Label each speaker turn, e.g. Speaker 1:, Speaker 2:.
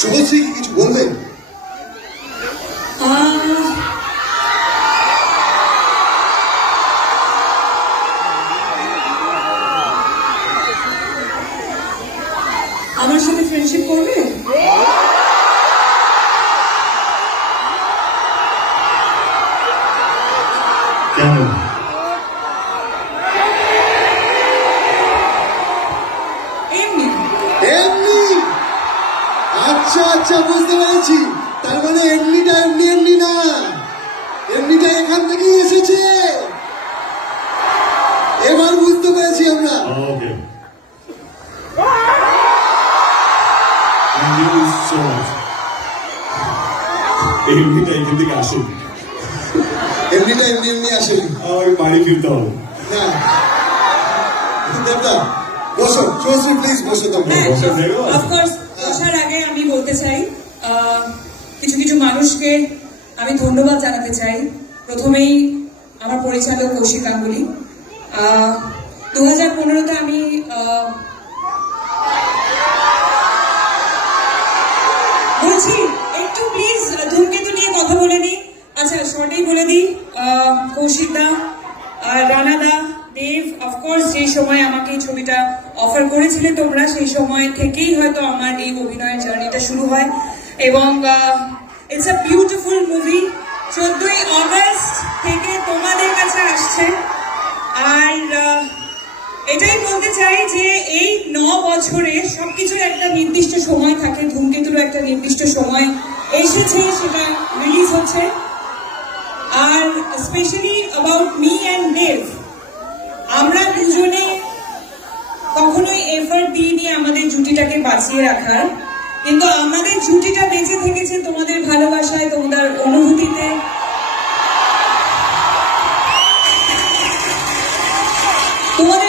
Speaker 1: 저번
Speaker 2: 수익이 좀 뭔가요? 아. 아마시드 프렌시 폼은 대한민국 আচ্ছা আচ্ছা বুঝতে পেরেছি। তার মানে এমনিটা এমনি এমনি না। এমনিটা এখান থেকেই এসেছে। এবার বুঝতে পেরেছি আমরা।
Speaker 3: এমনিটা এখান থেকে আসুন।
Speaker 2: এমনিটা এমনি এমনি আসেনি।
Speaker 3: আমাকে বাড়ি ফিরতে হবে।
Speaker 2: না। দেবদা বসো চৌধুরী প্লিজ বসো তোমরা।
Speaker 3: বসার
Speaker 1: অফকোর্স বসার আগে আমি বলতে চাই কিছু কিছু মানুষকে আমি ধন্যবাদ জানাতে চাই। প্রথমেই আমার পরিচালক কৌশিক গাঙ্গুলি। দু হাজার পনেরোতে আমি বলছি, একটু প্লিজ ধূমকেতু নিয়ে কথা বলে নিই। আচ্ছা শর্টেই বলে দিই কৌশিক দা রানা দা। অফকোর্স যে সময় আমাকে এই ছবিটা অফার করেছিলে তোমরা, সেই সময় থেকেই হয়তো আমার এই অভিনয়ের জার্নিটা শুরু হয়। এবং ইটস আ বিউটিফুল মুভি চোদ্দই অগস্ট থেকে তোমাদের কাছে আসছে। আর এটাই বলতে চাই যে এই ন বছরে সবকিছুর একটা নির্দিষ্ট সময় থাকে ধূমকেতুরও একটা নির্দিষ্ট সময় এসেছে, সেটা রিলিজ হচ্ছে। আর specially about me and Dev আমরা দুজনে কখনোই এফার্ট দিইনি আমাদের জুটিটাকে বাঁচিয়ে রাখার। কিন্তু আমাদের জুটিটা বেঁচে থেকেছে তোমাদের ভালোবাসায়, তোমাদের অনুভূতিতে। তোমাদের